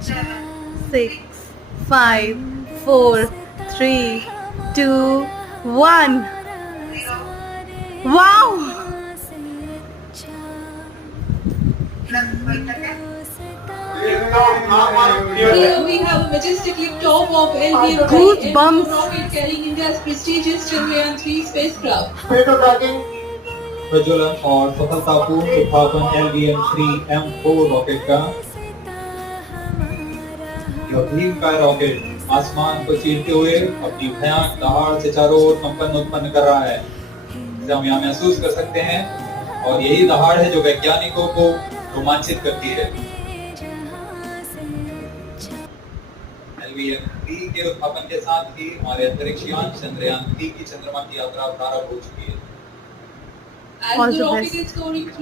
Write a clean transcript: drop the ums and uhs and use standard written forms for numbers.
6, 5, 4, 3, 2, 1. Wow! Here we have a majestic liftoff of LVM-3 Goosebumps. M4 rocket carrying India's prestigious Chandrayaan-3 spacecraft. प्रज्वलन और सफलतापूर्ण उत्थापन LVM-3 M4 rocket का यह भीमकाय rocket आसमान को चीरते हुए अपनी भयानक दहाड़ से चारों ओर कंपन उत्पन्न कर रहा है, जिसे हम यहाँ महसूस कर सकते हैं। और यही दहाड़ है जो वैज्ञानिकों को रोमांचित करती है। LVM-3 के उत्थापन के साथ ही हमारे अंतरिक्ष यान चंद्रयान 3 की चंद्रमा की यात्रा प्रारंभ हो चुकी है। As the rocket is soaring through